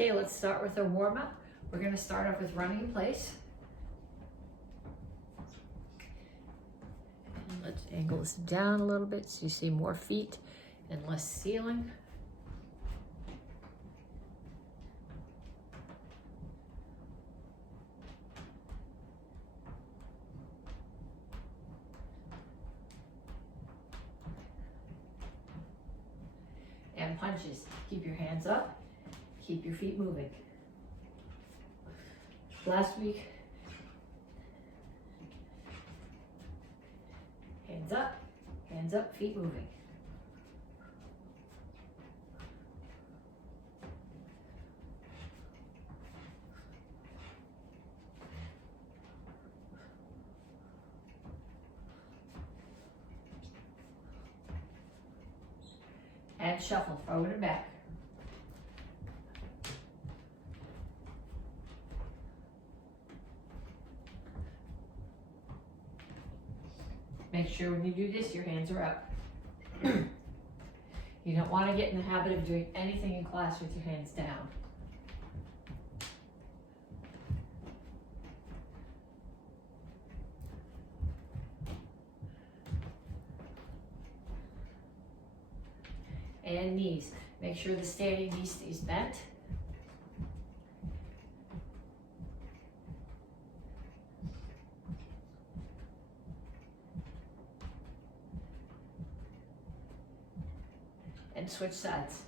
Okay, let's start with our warm-up. We're going to start off with running in place. And let's angle this down a little bit so you see more feet and less ceiling. And punches. Keep your hands up. Keep your feet moving. Last week, hands up, feet moving. And shuffle forward and back. Make sure when you do this, your hands are up. You don't want to get in the habit of doing anything in class with your hands down. And knees. Make sure the standing knee stays bent. And switch sides.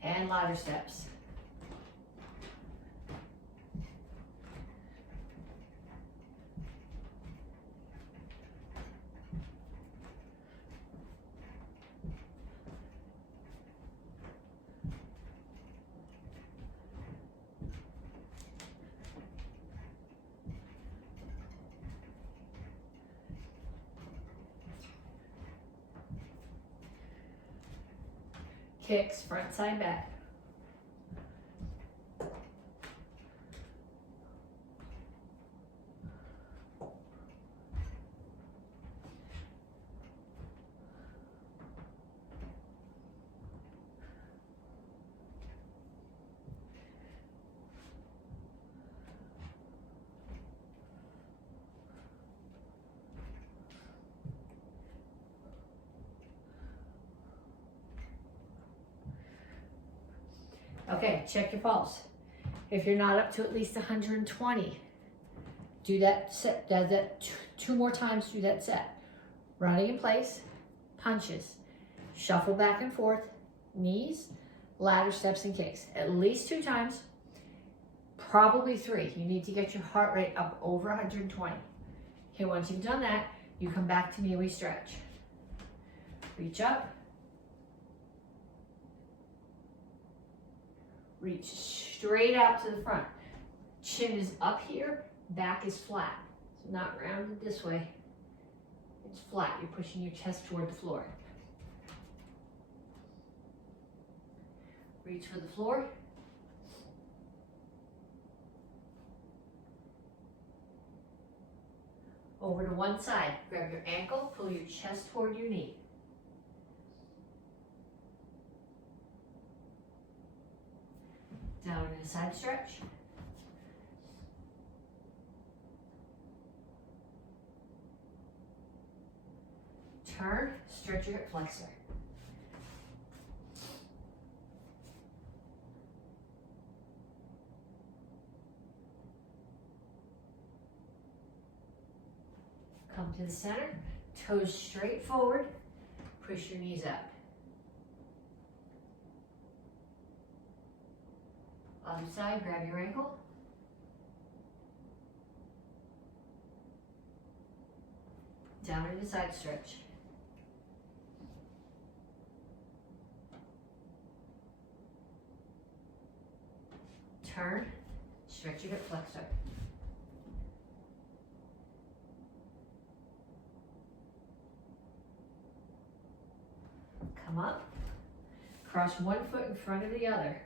And ladder steps. Kicks, front, side, back. Okay, check your pulse. If you're not up to at least 120, do that set, two more times, do that set. Running in place, punches, shuffle back and forth, knees, ladder steps and kicks. At least 2 times, probably 3. You need to get your heart rate up over 120. Okay, once you've done that, you come back to me and we stretch. Reach up. Reach straight out to the front. Chin is up here, back is flat. It's not rounded this way. It's flat. You're pushing your chest toward the floor. Reach for the floor. Over to one side. Grab your ankle, pull your chest toward your knee. Down in a side stretch. Turn, stretch your hip flexor. Come to the center, toes straight forward, push your knees up. Other side, grab your ankle. Down in the side stretch. Turn, stretch your hip flexor. Come up, cross one foot in front of the other.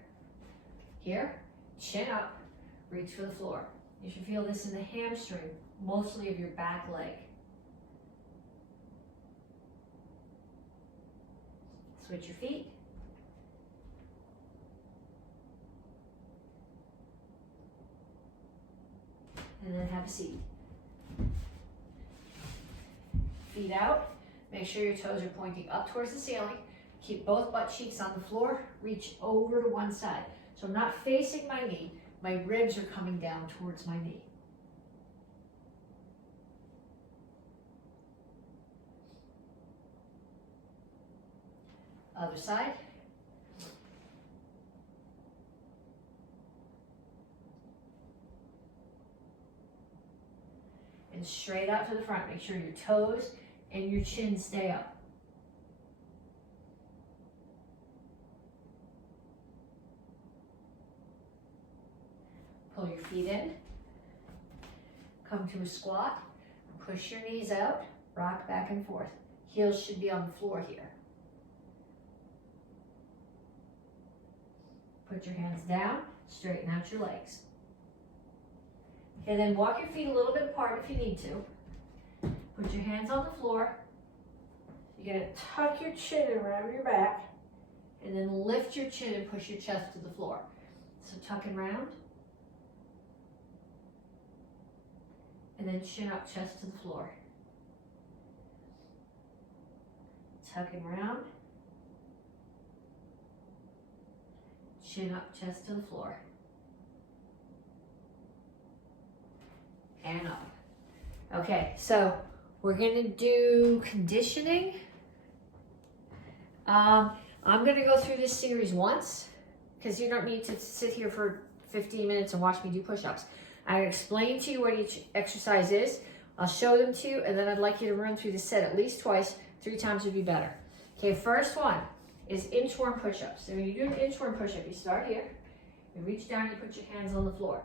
Here, chin up, reach for the floor. You should feel this in the hamstring, mostly of your back leg. Switch your feet. And then have a seat. Feet out. Make sure your toes are pointing up towards the ceiling. Keep both butt cheeks on the floor. Reach over to one side. So I'm not facing my knee. My ribs are coming down towards my knee. Other side. And straight out to the front. Make sure your toes and your chin stay up. Pull your feet in. Come to a squat. Push your knees out. Rock back and forth. Heels should be on the floor here. Put your hands down. Straighten out your legs. Okay, then walk your feet a little bit apart if you need to. Put your hands on the floor. You're going to tuck your chin around your back and then lift your chin and push your chest to the floor. So tuck and round. And then chin up, chest to the floor. Tuck and round. Chin up, chest to the floor. And up. Okay, so we're gonna do conditioning. I'm gonna go through this series once because you don't need to sit here for 15 minutes and watch me do push-ups. I explain to you what each exercise is. I'll show them to you, and then I'd like you to run through the set at least twice. 3 times would be better. Okay, first one is inchworm push-ups. So when you do an inchworm push-up, you start here, you reach down, you put your hands on the floor.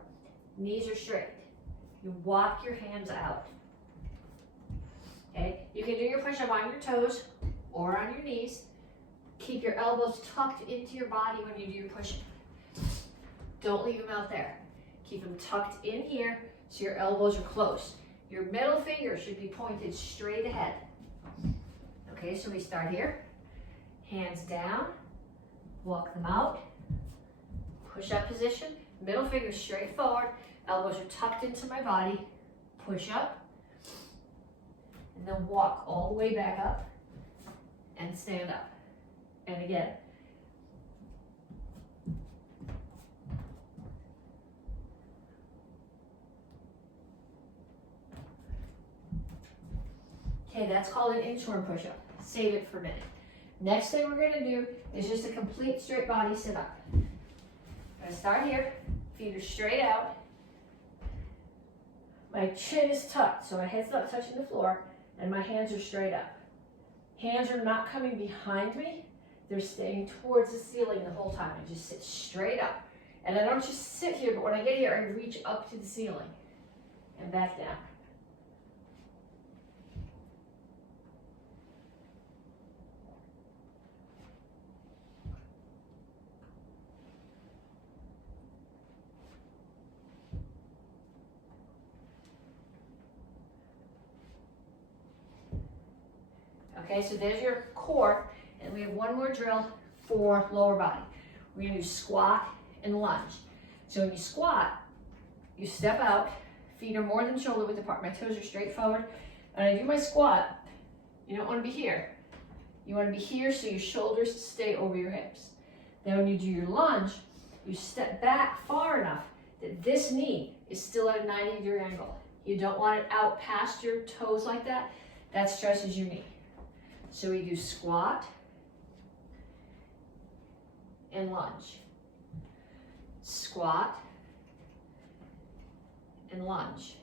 Knees are straight. You walk your hands out. Okay, you can do your push-up on your toes or on your knees. Keep your elbows tucked into your body when you do your push-up. Don't leave them out there. Keep them tucked in here so your elbows are close. Your middle finger should be pointed straight ahead. Okay, so we start here. Hands down, walk them out. Push-up position, middle finger straight forward. Elbows are tucked into my body. Push up. And then walk all the way back up and stand up. And again. Okay, that's called an inchworm push-up. Save it for a minute. Next thing we're gonna do is just a complete straight body sit-up. I'm gonna start here, feet are straight out. My chin is tucked, so my head's not touching the floor, and my hands are straight up. Hands are not coming behind me, they're staying towards the ceiling the whole time. I just sit straight up. And I don't just sit here, but when I get here, I reach up to the ceiling and back down. Okay, so there's your core, and we have one more drill for lower body. We're gonna do squat and lunge. So when you squat, you step out, feet are more than shoulder width apart, my toes are straight forward. When I do my squat, you don't wanna be here. You wanna be here so your shoulders stay over your hips. Then when you do your lunge, you step back far enough that this knee is still at a 90-degree angle. You don't want it out past your toes like that. That stresses your knee. So we do squat and lunge. Squat and lunge.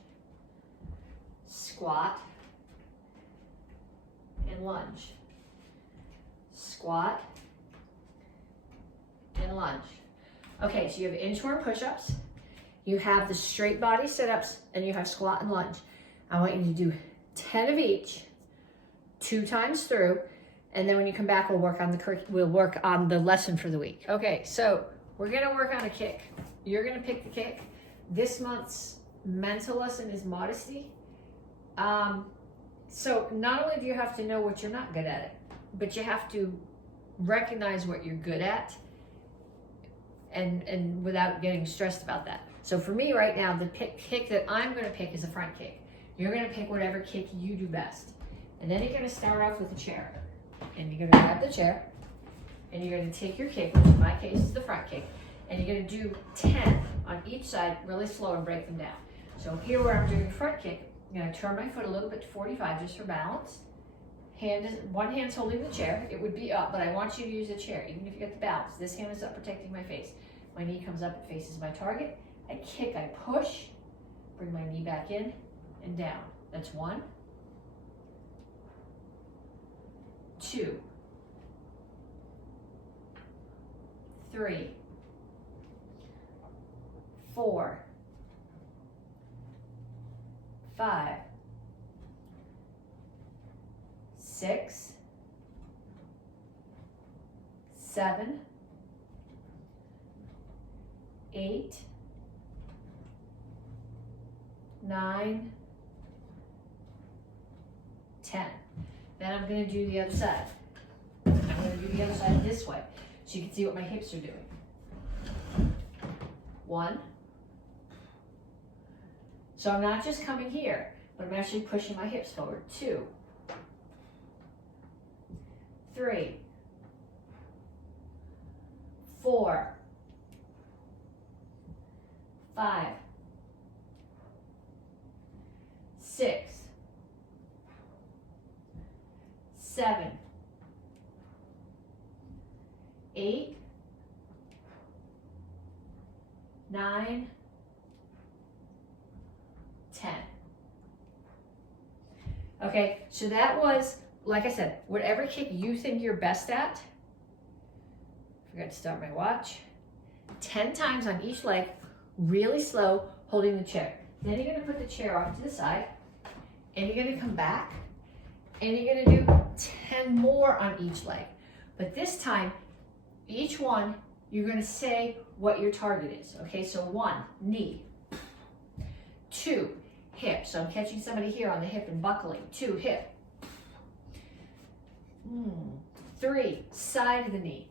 Squat and lunge. Squat and lunge. Okay, so you have inchworm push-ups, you have the straight body sit-ups, and you have squat and lunge. I want you to do 10 of each, 2 times through, and then when you come back, we'll work on the lesson for the week. Okay, so we're gonna work on a kick. You're gonna pick the kick. This month's mental lesson is modesty. So not only do you have to know what you're not good at, but you have to recognize what you're good at and without getting stressed about that. So for me right now, the kick that I'm gonna pick is a front kick. You're gonna pick whatever kick you do best. And then you're gonna start off with a chair. And you're gonna grab the chair, and you're gonna take your kick, which in my case is the front kick, and you're gonna do 10 on each side, really slow, and break them down. So here where I'm doing the front kick, I'm gonna turn my foot a little bit to 45 just for balance. One hand's holding the chair. It would be up, but I want you to use the chair, even if you get the balance. This hand is up protecting my face. My knee comes up, it faces my target. I kick, I push, bring my knee back in and down. That's 1, 2, 3, 4, 5, 6, 7, 8, 9, 10. Then I'm going to do the other side. I'm going to do the other side this way so you can see what my hips are doing. 1. So I'm not just coming here, but I'm actually pushing my hips forward. 2, 3, 4, 5, 6, 7, 8, 9, 10. Okay, so that was, like I said, whatever kick you think you're best at. Forgot to start my watch. 10 times on each leg, really slow, holding the chair. Then you're gonna put the chair off to the side, and you're gonna come back, and you're gonna do 10 more on each leg. But this time, each one, you're gonna say what your target is. Okay, so 1, knee. 2, hip. So I'm catching somebody here on the hip and buckling. 2, hip. 3, side of the knee.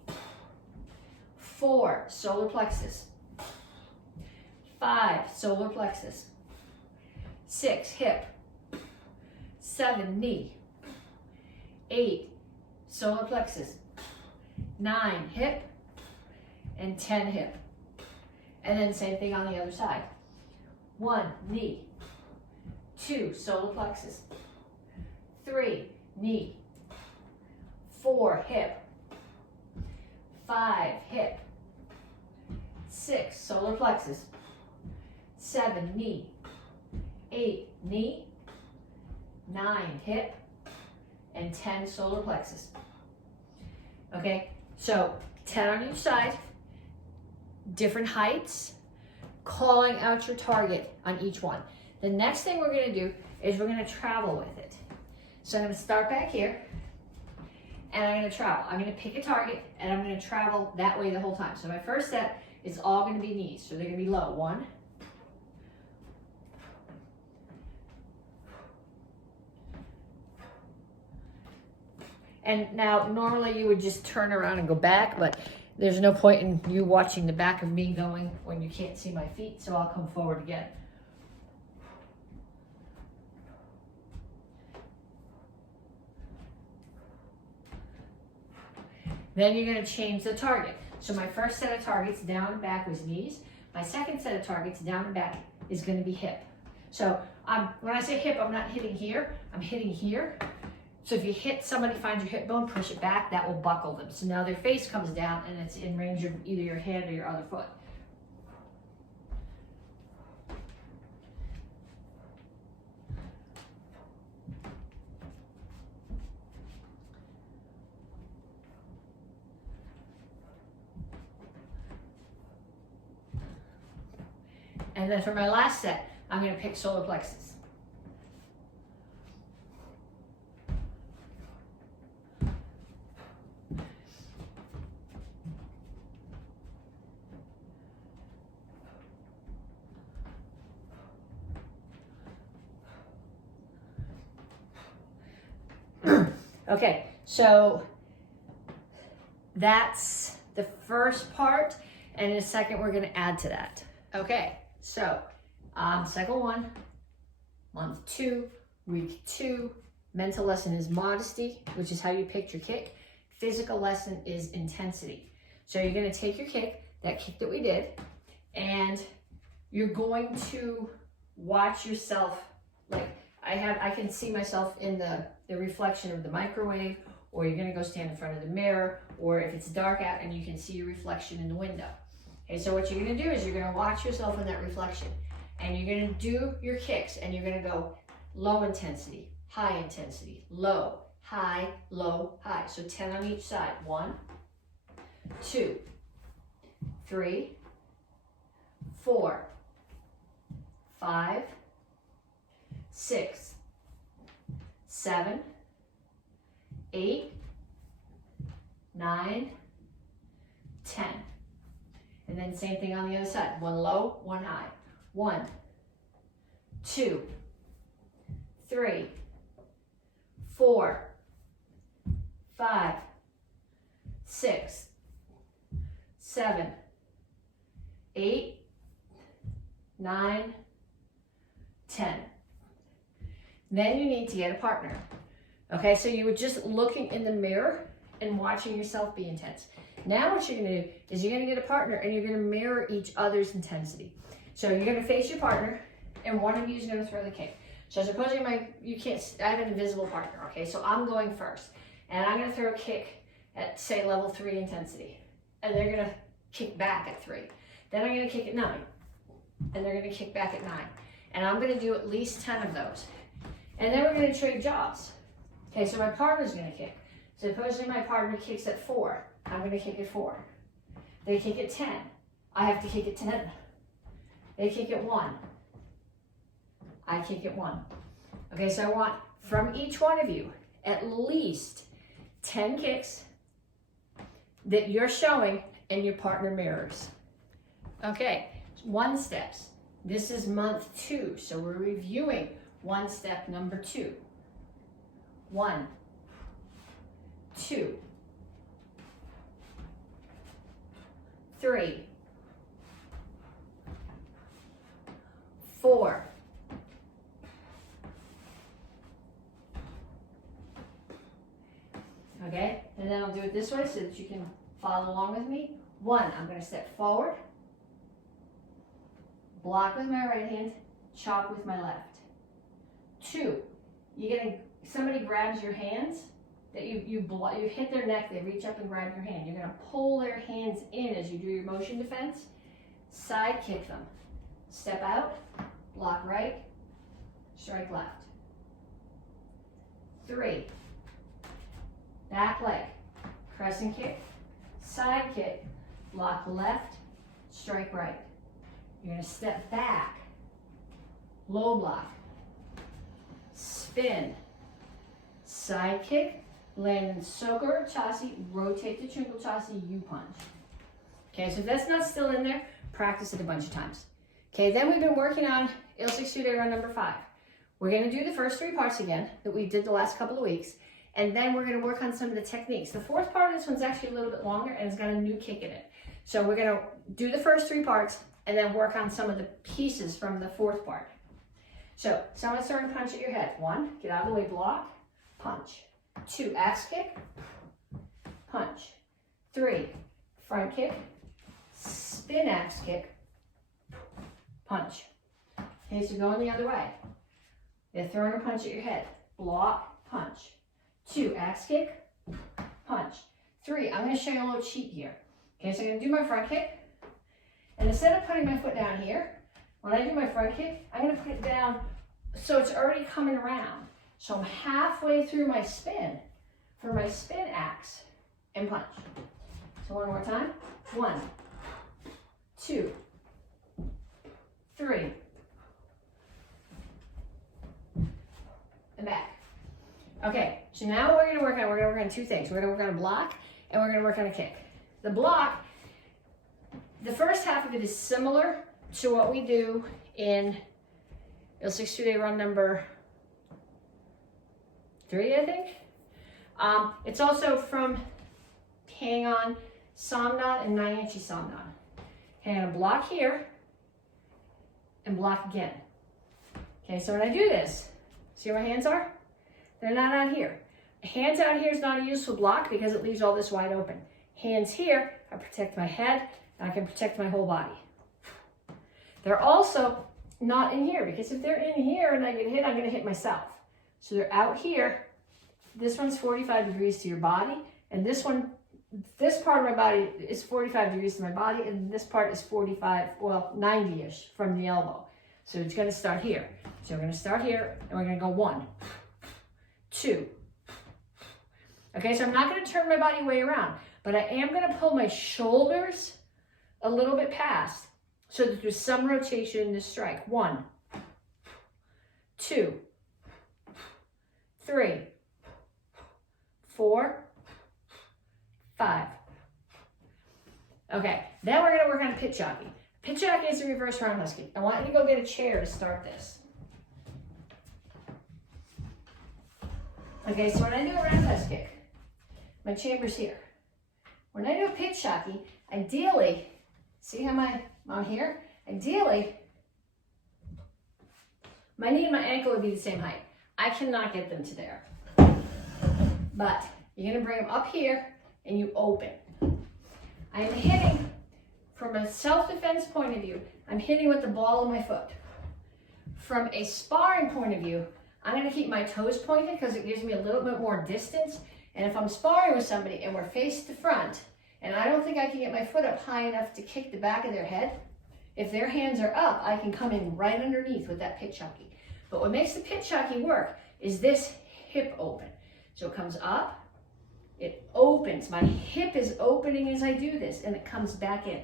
4, solar plexus. 5, solar plexus. 6, hip. 7, knee. 8, solar plexus. 9, hip. And 10, hip. And then same thing on the other side. 1, knee. 2, solar plexus. 3, knee. 4, hip. 5, hip. 6, solar plexus. 7, knee. 8, knee. 9, hip. And 10, solar plexus. Okay, so 10 on each side, different heights, calling out your target on each one. The next thing we're gonna do is we're gonna travel with it. So I'm gonna start back here, and I'm gonna travel. I'm gonna pick a target, and I'm gonna travel that way the whole time. So my first set is all gonna be knees, so they're gonna be low. 1, 2. And now, normally you would just turn around and go back, but there's no point in you watching the back of me going when you can't see my feet, so I'll come forward again. Then you're gonna change the target. So my first set of targets down and back was knees. My second set of targets down and back is gonna be hip. So when I say hip, I'm not hitting here, I'm hitting here. So if you hit somebody, find your hip bone, push it back, that will buckle them. So now their face comes down and it's in range of either your hand or your other foot. And then for my last set, I'm gonna pick solar plexus. Okay, so that's the first part, and in a second we're going to add to that. Okay, so cycle 1, month 2, week 2. Mental lesson is modesty, which is how you picked your kick. Physical lesson is intensity. So you're going to take your kick, that kick that we did, and you're going to watch yourself. Like I can see myself in the reflection of the microwave, or you're going to go stand in front of the mirror, or if it's dark out and you can see your reflection in the window. Okay, so what you're going to do is you're going to watch yourself in that reflection, and you're going to do your kicks, and you're going to go low intensity, high intensity, low, high, low, high. So 10 on each side. 1, 2, 3, 4, 5, 6, 7, 8, 9, 10. And then same thing on the other side. 1 low, 1 high. 1, 2, 3, 4, 5, 6, 7, 8, 9, 10. Then you need to get a partner. Okay, so you were just looking in the mirror and watching yourself be intense. Now what you're gonna do is you're gonna get a partner, and you're gonna mirror each other's intensity. So you're gonna face your partner, and one of you is gonna throw the kick. So supposing I have an invisible partner, okay? So I'm going first, and I'm gonna throw a kick at, say, level 3 intensity, and they're gonna kick back at 3. Then I'm gonna kick at 9, and they're gonna kick back at 9. And I'm gonna do at least 10 of those. And then we're gonna trade jobs. Okay, so my partner's gonna kick. Supposing my partner kicks at 4, I'm gonna kick at 4. They kick at 10, I have to kick at 10. They kick at 1, I kick at 1. Okay, so I want from each one of you at least 10 kicks that you're showing and your partner mirrors. Okay, 1 steps. This is month 2, so we're reviewing 1 step number 2. 1, 2, 3, 4, 5. Okay, and then I'll do it this way so that you can follow along with me. 1, I'm going to step forward, block with my right hand, chop with my left. 2, somebody grabs your hands, that you hit their neck, they reach up and grab your hand. You're going to pull their hands in as you do your motion defense. Side kick them. Step out, block right, strike left. 3, back leg, crescent kick, side kick, block left, strike right. You're going to step back, low block, spin, side kick, land in soaker chassis, rotate to twinkle chassis, U punch. Okay, so if that's not still in there, practice it a bunch of times. Okay, then we've been working on Il-6 run number 5. We're going to do the first 3 parts again that we did the last couple of weeks, and then we're going to work on some of the techniques. The 4th part of this one's actually a little bit longer, and it's got a new kick in it. So we're going to do the first 3 parts and then work on some of the pieces from the 4th part. So someone's throwing a punch at your head. 1, get out of the way, block, punch. 2, axe kick, punch. 3, front kick, spin axe kick, punch. Okay, so going the other way. They're throwing a punch at your head. Block, punch. 2, axe kick, punch. 3, I'm going to show you a little cheat here. Okay, so I'm going to do my front kick. And instead of putting my foot down here, when I do my front kick, I'm going to put it down so it's already coming around. So I'm halfway through my spin for my spin axe and punch. So one more time. 1, 2, 3, and back. Okay, so now we're going to work on 2 things. We're going to work on a block and we're going to work on a kick. The block, the first half of it is similar to what we do in Il-6 run number 3, I think. It's also from Hang On Somnon and 9 Inches Somnon. Okay, I'm gonna block here and block again. Okay, so when I do this, see where my hands are? They're not out here. Hands out here is not a useful block because it leaves all this wide open. Hands here, I protect my head and I can protect my whole body. They're also not in here because if they're in here and I get hit, I'm gonna hit myself. So they're out here. This one's 45 degrees to your body, and this one, this part of my body is 45 degrees to my body, and this part is 90-ish from the elbow. So it's gonna start here. So we're gonna start here, and we're gonna go 1, 2. Okay, so I'm not gonna turn my body way around, but I am gonna pull my shoulders a little bit past so that there's some rotation in this strike. 1, 2, 3, 4, 5. Okay, then we're gonna work on a pitch jockey. Pitch jockey is a reverse roundhouse kick. I want you to go get a chair to start this. Okay, so when I do a roundhouse kick, my chamber's here. When I do a pitch jockey, ideally, see how I'm here? Ideally, my knee and my ankle would be the same height. I cannot get them to there. But you're gonna bring them up here and you open. I am hitting, from a self-defense point of view, I'm hitting with the ball of my foot. From a sparring point of view, I'm gonna keep my toes pointed because it gives me a little bit more distance. And if I'm sparring with somebody and we're face to front, and I don't think I can get my foot up high enough to kick the back of their head, if their hands are up, I can come in right underneath with that pitch jockey. But what makes the pitch jockey work is this hip open. So it comes up, it opens. My hip is opening as I do this, and it comes back in.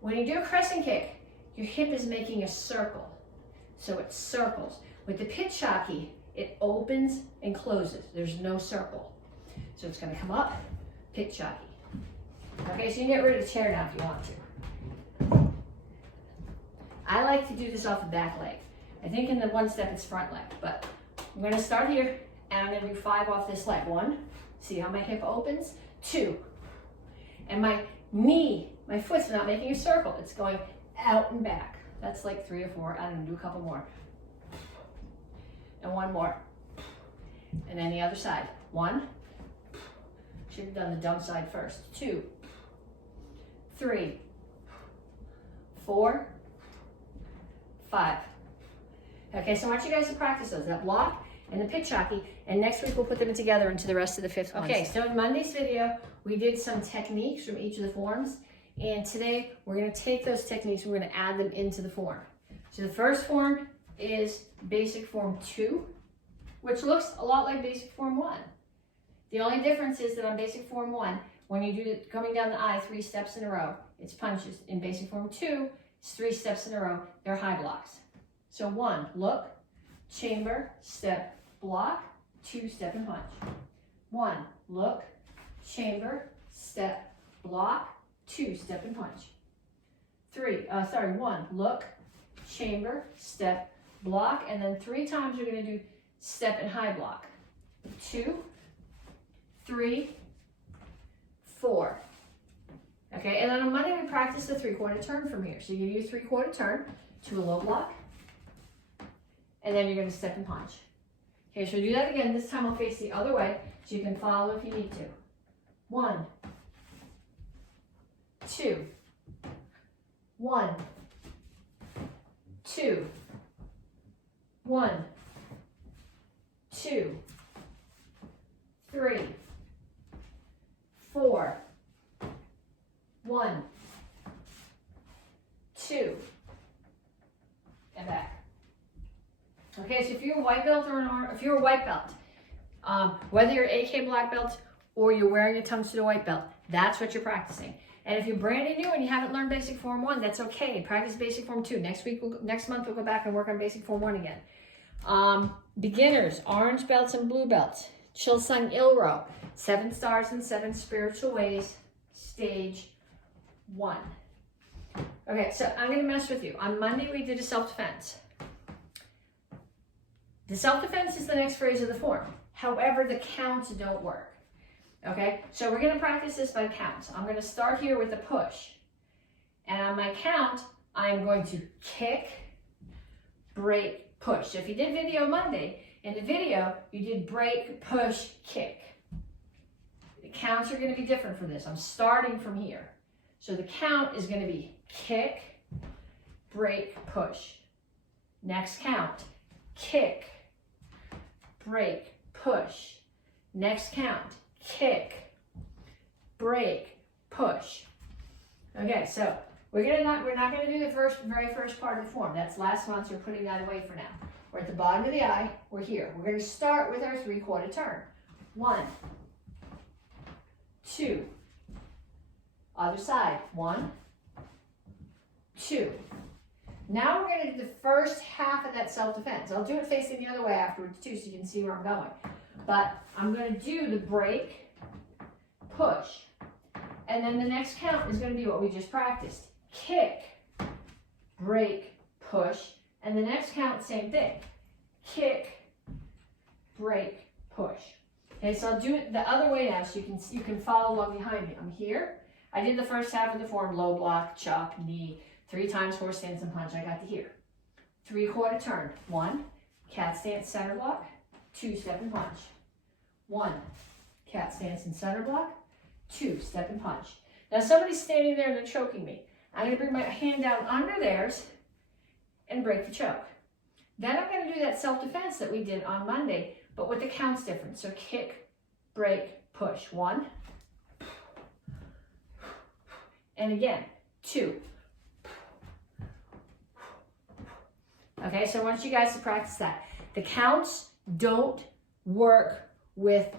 When you do a crescent kick, your hip is making a circle. So it circles. With the pitch jockey, it opens and closes. There's no circle. So it's gonna come up, pitch jockey. Okay, so you can get rid of the chair now if you want to. I like to do this off the back leg. I think in the one step it's front leg, but I'm gonna start here and I'm gonna do 5 off this leg. 1, see how my hip opens? 2, and my knee, my foot's not making a circle. It's going out and back. That's like 3 or 4. I'm gonna do a couple more. And 1 more. And then the other side. 1, should have done the dumb side first. 2, 3, 4, 5. Okay, so I want you guys to practice those, that block and the pitch jockey, and next week we'll put them together into the rest of the 5th ones. Okay, so in Monday's video, we did some techniques from each of the forms, and today we're gonna take those techniques and we're gonna add them into the form. So the first form is basic form 2, which looks a lot like basic form 1. The only difference is that on basic form 1, when you do it coming down the eye 3 steps in a row, it's punches. In basic form 2, it's 3 steps in a row, they're high blocks. So 1, look, chamber, step, block, 2, step and punch. 1, look, chamber, step, block, 2, step and punch. 1, look, chamber, step, block, and then 3 times you're gonna do step and high block. 2, 3, 4. Okay, and then on Monday we practice the 3/4 turn from here. So you do 3/4 turn to a low block, and then you're gonna step and punch. Okay, so do that again. This time I'll face the other way, so you can follow if you need to. 1, 2, 1, 2, 1, 2, 3, 4, 1, 2, and back. Okay, so if you're a white belt if you're a white belt, whether you're AK black belt or you're wearing a Tang Soo white belt, that's what you're practicing. And if you're brand new and you haven't learned basic form 1, that's okay. Practice basic form 2. Next month we'll go back and work on basic form 1 again. Beginners, orange belts and blue belts, Chilsung Ilro, 7 stars and 7 spiritual ways, stage 1. Okay, so I'm gonna mess with you. On Monday we did a self-defense. The self-defense is the next phrase of the form. However, the counts don't work. Okay, so we're gonna practice this by counts. I'm gonna start here with a push. And on my count, I'm going to kick, break, push. So if you did video Monday, in the video, you did break, push, kick. The counts are gonna be different for this. I'm starting from here. So the count is gonna be kick, break, push. Next count, kick, break, push. Next count, kick, break, push. Okay, so we're not gonna do the very first part of the form. That's last month, so we're putting that away for now. We're at the bottom of the eye, we're here. We're gonna start with our 3/4 turn. 1, 2, other side, 1, 2. Now we're gonna do the first half of that self-defense. I'll do it facing the other way afterwards too, so you can see where I'm going. But I'm gonna do the break, push, and then the next count is gonna be what we just practiced. Kick, break, push, and the next count, same thing. Kick, break, push. Okay, so I'll do it the other way now so you can follow along behind me. I'm here. I did the first half of the form, low block, chop, knee, 3 times horse stance and punch. I got to here. 3/4 turn. 1, cat stance, center block, 2, step and punch. 1, cat stance and center block, 2, step and punch. Now somebody's standing there and they're choking me. I'm gonna bring my hand down under theirs and break the choke. Then I'm gonna do that self-defense that we did on Monday, but with the counts different. So kick, break, push. 1, and again, 2. Okay, so I want you guys to practice that. The counts don't work with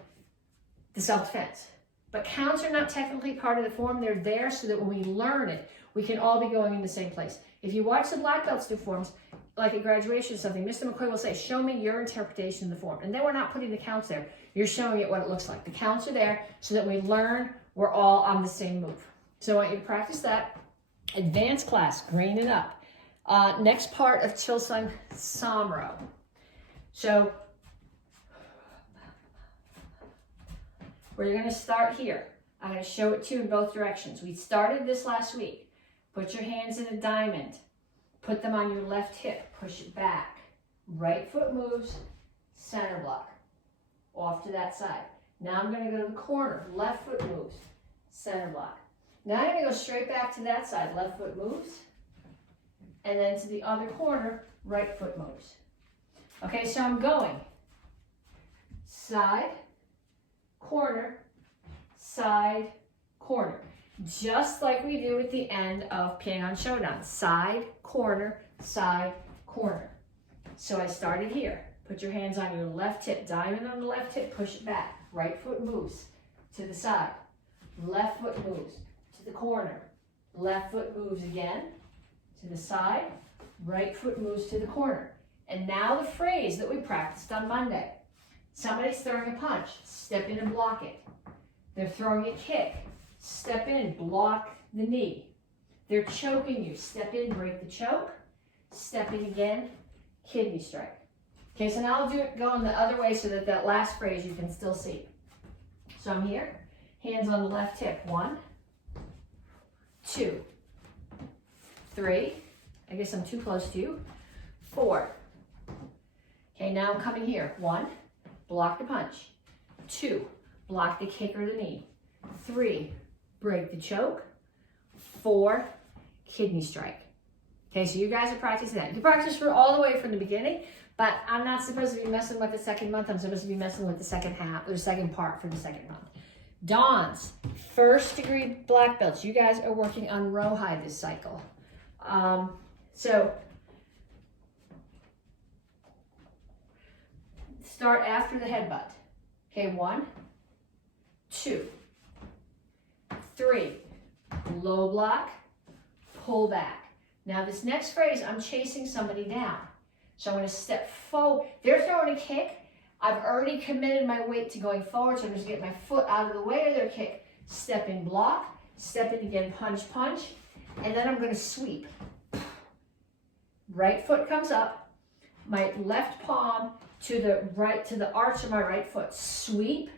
the self-defense, but counts are not technically part of the form. They're there so that when we learn it, we can all be going in the same place. If you watch the black belts do forms, like at graduation or something, Mr. McCoy will say, show me your interpretation of the form. And then we're not putting the counts there. You're showing it what it looks like. The counts are there so that we learn we're all on the same move. So I want you to practice that. Advanced class, green it up. Next part of Chilsung Samro. So we're going to start here. I'm going to show it to you in both directions. We started this last week. Put your hands in a diamond. Put them on your left hip. Push it back. Right foot moves. Center block. Off to that side. Now I'm going to go to the corner. Left foot moves. Center block. Now I'm going to go straight back to that side. Left foot moves. And then to the other corner, right foot moves. Okay, so I'm going side, corner, side, corner. Just like we do at the end of Pyongan Shodan. Side, corner, side, corner. So I started here. Put your hands on your left hip. Diamond on the left hip, push it back. Right foot moves to the side. Left foot moves to the corner. Left foot moves again to the side. Right foot moves to the corner. And now the phrase that we practiced on Monday. Somebody's throwing a punch. Step in and block it. They're throwing a kick. Step in, block the knee. They're choking you. Step in, break the choke. Step in again, kidney strike. Okay, so now I'll do it going the other way so that that last phrase you can still see. So I'm here, hands on the left hip. 1, 2, 3. I guess I'm too close to you. 4. Okay, now I'm coming here. 1, block the punch. 2, block the kick or the knee. 3, break the choke. 4, kidney strike. Okay, so you guys are practicing that. You practice for all the way from the beginning, but I'm not supposed to be messing with the second month. I'm supposed to be messing with the second half, or the second part for the second month. Dons, 1st degree black belts. You guys are working on Rohai this cycle. So start after the headbutt. Okay, 1, 2, 3, low block, pull back. Now this next phrase, I'm chasing somebody down. So I'm going to step forward. They're throwing a kick. I've already committed my weight to going forward, so I'm just going to get my foot out of the way of their kick. Step in, block. Step in again, punch, punch. And then I'm going to sweep. Right foot comes up. My left palm to the right, to the arch of my right foot. Sweep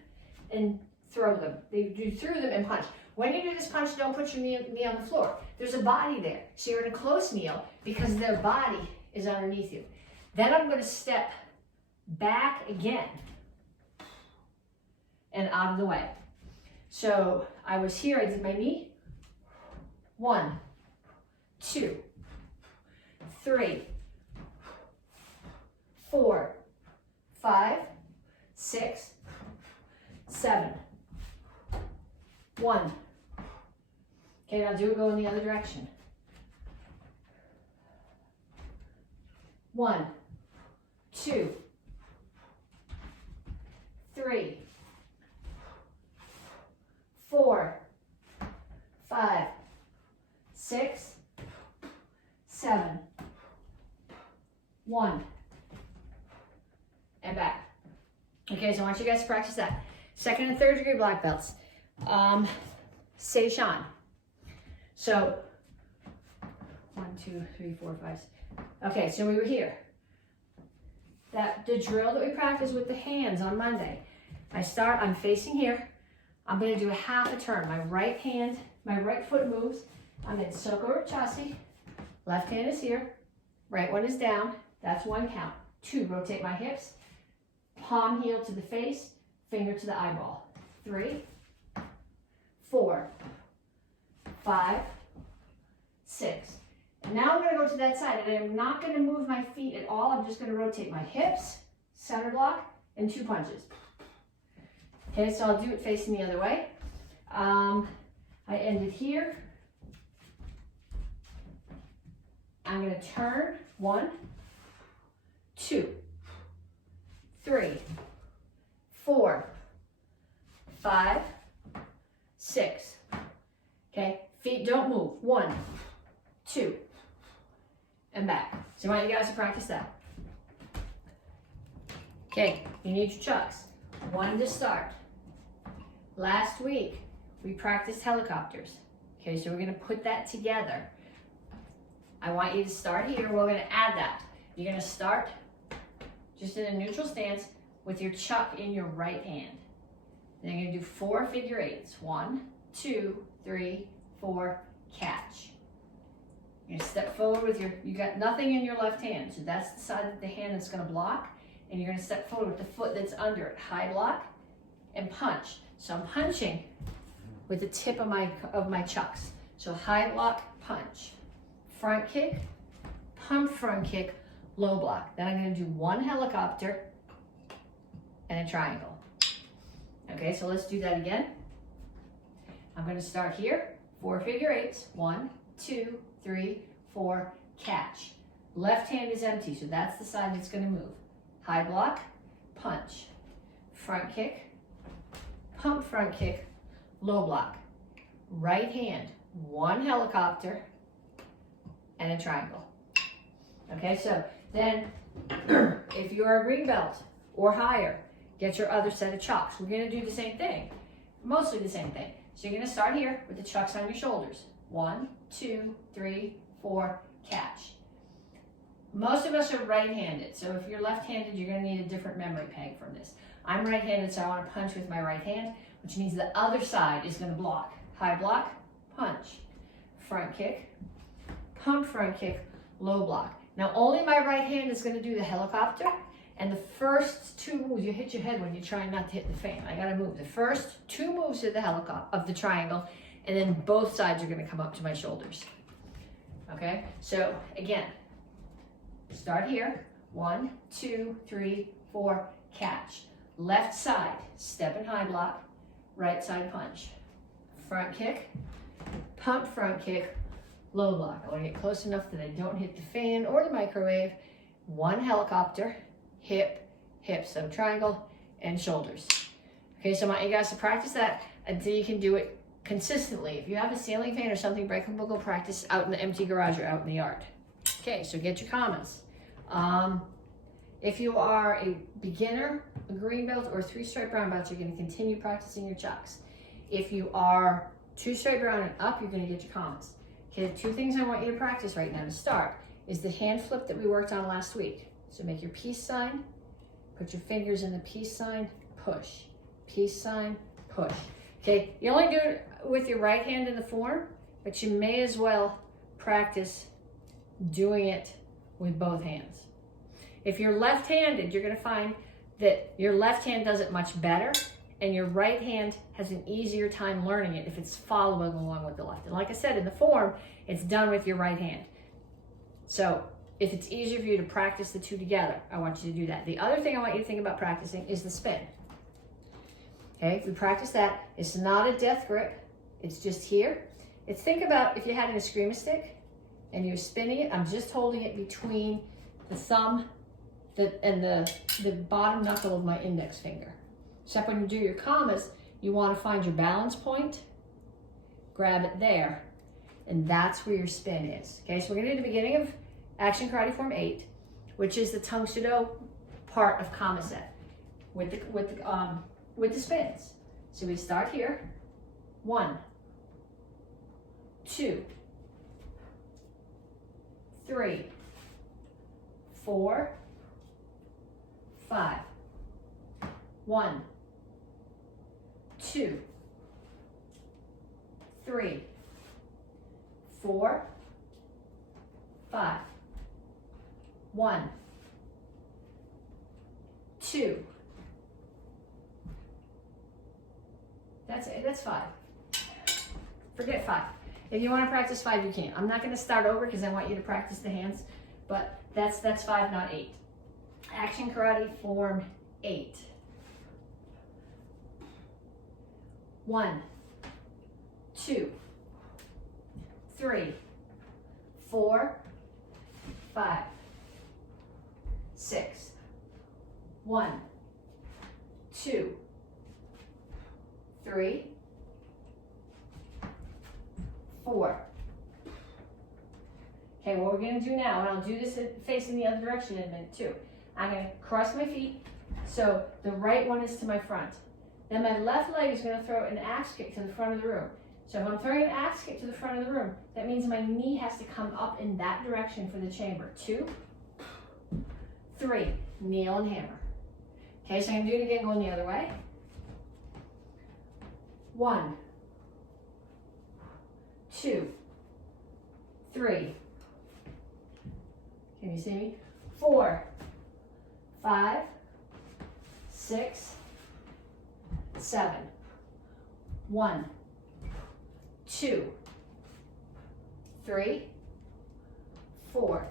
and throw them. You threw them and punch. When you do this punch, don't put your knee on the floor. There's a body there. So you're in a close kneel because their body is underneath you. Then I'm going to step back again and out of the way. So I was here, I did my knee. 1, 2, 3, 4, 5, 6, 7. 1. Okay, now do it go in the other direction. 1, 2, 3, 4, 5, 6, 7. 1. And back. Okay, so I want you guys to practice that. 2nd and 3rd degree black belts. Seishan. So 1, 2, 3, 4, 5. Okay, so we were here. The drill that we practiced with the hands on Monday. I'm facing here. I'm going to do a half a turn. My right hand, my right foot moves. I'm in Soko Chasi. Left hand is here. Right one is down. That's 1 count. 2, rotate my hips. Palm heel to the face, finger to the eyeball. 3, 4, 5, 6. And now I'm going to go to that side, and I'm not going to move my feet at all. I'm just going to rotate my hips, center block, and 2 punches. Okay, so I'll do it facing the other way. I ended here. I'm going to turn. 1, 2, 3, 4, 5, 6. Okay, feet don't move. 1, 2, and back. So I want you guys to practice that. Okay, you need your chucks. 1 to start. Last week, we practiced helicopters. Okay, so we're gonna put that together. I want you to start here. We're gonna add that. You're gonna start just in a neutral stance with your chuck in your right hand. Then you're gonna do 4 figure 8s. 1, 2, 3, 4, catch. You're gonna step forward with you got nothing in your left hand, so that's the side of the hand that's gonna block, and you're gonna step forward with the foot that's under it. High block and punch. So I'm punching with the tip of my chucks. So high block, punch. Front kick, pump front kick, low block. Then I'm gonna do 1 helicopter and a triangle. Okay, so let's do that again. I'm gonna start here, 4 figure 8s. 1, 2, 3, 4, catch. Left hand is empty, so that's the side that's gonna move. High block, punch. Front kick, pump front kick, low block. Right hand, 1 helicopter and a triangle. Okay, so then if you're a green belt or higher, get your other set of chucks. We're gonna do the same thing, mostly the same thing. So you're gonna start here with the chucks on your shoulders. 1, 2, 3, 4, catch. Most of us are right-handed, so if you're left-handed, you're gonna need a different memory peg from this. I'm right-handed, so I wanna punch with my right hand, which means the other side is gonna block. High block, punch. Front kick, pump front kick, low block. Now only my right hand is gonna do the helicopter, and the first 2 moves, you hit your head when you're trying not to hit the fan. I gotta move. The first 2 moves of the helicopter, of the triangle, and then both sides are gonna come up to my shoulders. Okay, so again, start here. 1, 2, 3, 4, catch. Left side, step and high block. Right side punch. Front kick, pump front kick, low block. I want to get close enough that I don't hit the fan or the microwave. 1 helicopter, hip, hip, so triangle, and shoulders. Okay, so I want you guys to practice that until you can do it consistently. If you have a ceiling fan or something breakable, go practice out in the empty garage or out in the yard. Okay, so get your comments. If you are a beginner, a green belt, or a 3-stripe brown belt, you're going to continue practicing your chucks. If you are 2-stripe brown and up, you're going to get your comments. Okay, the 2 things I want you to practice right now to start is the hand flip that we worked on last week. So make your peace sign, put your fingers in the peace sign, push. Peace sign, push. Okay, you only do it with your right hand in the form, but you may as well practice doing it with both hands. If you're left-handed, you're gonna find that your left hand does it much better, and your right hand has an easier time learning it if it's following along with the left. And like I said, in the form, it's done with your right hand. So if it's easier for you to practice the two together, I want you to do that. The other thing I want you to think about practicing is the spin. Okay, if we practice that, it's not a death grip, it's just here. It's think about if you had an eskrima stick and you're spinning it, I'm just holding it between the thumb and the bottom knuckle of my index finger. Except when you do your kamas, you want to find your balance point, grab it there, and that's where your spin is. Okay, so we're going to do the beginning of Action Karate Form 8, which is the Tang Soo part of kama set with the spins. So we start here. 1, 2, 3, 4, 5. 1, 2, 3, 4, 5. 1, 2. That's it. That's 5. Forget 5. If you want to practice 5, you can. I'm not going to start over because I want you to practice the hands, but that's 5, not 8. Action Karate Form 8. 1, 2, 3, 4, 5, 6. 1, 2, 3, 4. Okay, what we're going to do now, and I'll do this facing the other direction in a minute too. I'm going to cross my feet, so the right one is to my front. Then my left leg is going to throw an axe kick to the front of the room. So if I'm throwing an axe kick to the front of the room, that means my knee has to come up in that direction for the chamber. 2, 3, kneel and hammer. Okay, so I'm going to do it again going the other way. 1, 2, 3. Can you see me? 4, 5, 6, 7. 1, 2, 3, 4.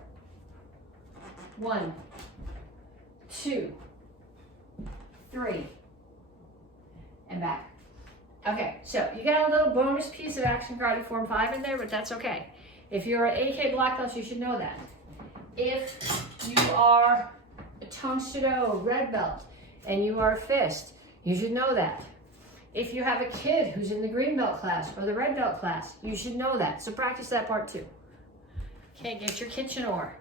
1, 2, 3, and back. Okay, so you got a little bonus piece of Action Karate Form 5 in there, but that's okay. If you're an AK black belt, you should know that. If you are a Tang Soo red belt and you are a fist, you should know that. If you have a kid who's in the green belt class or the red belt class, you should know that. So practice that part too. Okay, get your kitchen oar.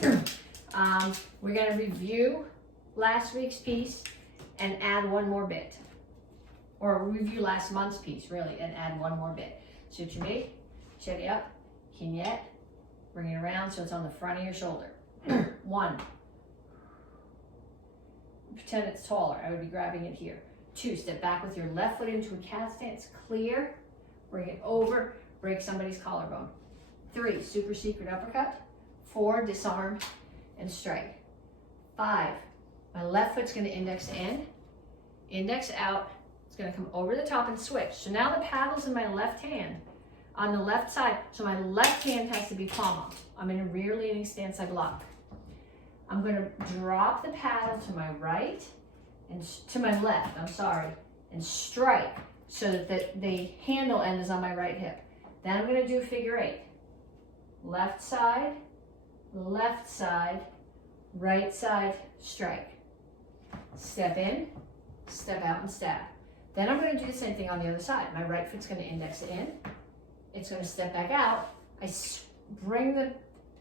We're going to review last week's piece and add one more bit. Or review last month's piece, really, and add one more bit. So what you make, check it up, kinyet, bring it around so it's on the front of your shoulder. 1. Pretend it's taller. I would be grabbing it here. 2, step back with your left foot into a cat stance, clear, bring it over, break somebody's collarbone. 3, super secret uppercut. 4, disarm and strike. 5, my left foot's going to index in, index out. It's going to come over the top and switch. So now the paddle's in my left hand on the left side. So my left hand has to be palm up. I'm in a rear leaning stance, I block. I'm going to drop the paddle to my right and to my left, and strike so that the handle end is on my right hip. Then I'm going to do figure 8. Left side, right side, strike. Step in, step out, and stab. Then I'm going to do the same thing on the other side. My right foot's going to index in. It's going to step back out. I bring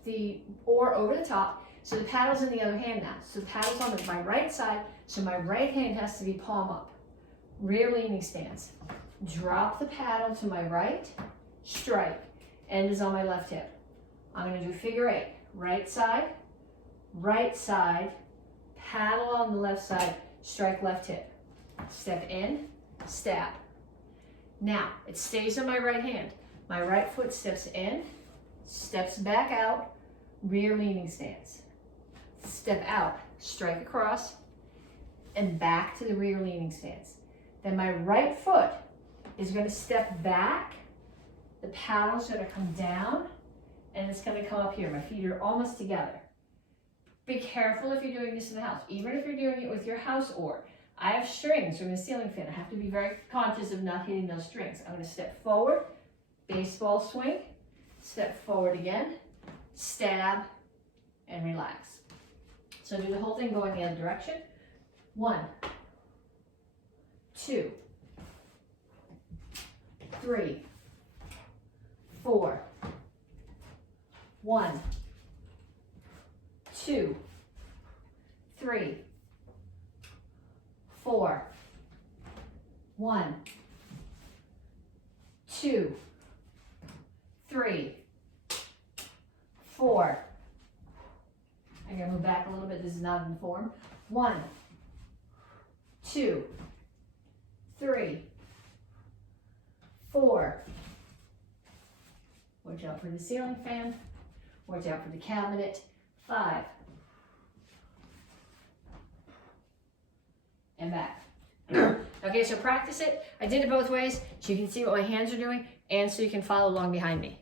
the oar over the top. So the paddle's in the other hand now. So the paddle's on my right side. So my right hand has to be palm up. Rear leaning stance. Drop the paddle to my right. Strike. End is on my left hip. I'm going to do figure 8. Right side. Paddle on the left side. Strike left hip. Step in. stab. Now, it stays on my right hand. My right foot steps in, steps back out, rear leaning stance. Step out, strike across, and back to the rear leaning stance. Then my right foot is going to step back, the paddle's going to come down, and it's going to come up here. My feet are almost together. Be careful if you're doing this in the house, even if you're doing it with your house oar. I have strings from the ceiling fan. I have to be very conscious of not hitting those strings. I'm going to step forward, baseball swing, step forward again, stab, and relax. So do the whole thing going the other direction. 1, 2, 3, 4. 1, 2, 3, 4. 1, 2, 3, 4. I'm going to move back a little bit. This is not in form. 1, 2, 3, 4. Watch out for the ceiling fan. Watch out for the cabinet. 5. And back. Okay, so practice it. I did it both ways so you can see what my hands are doing and so you can follow along behind me.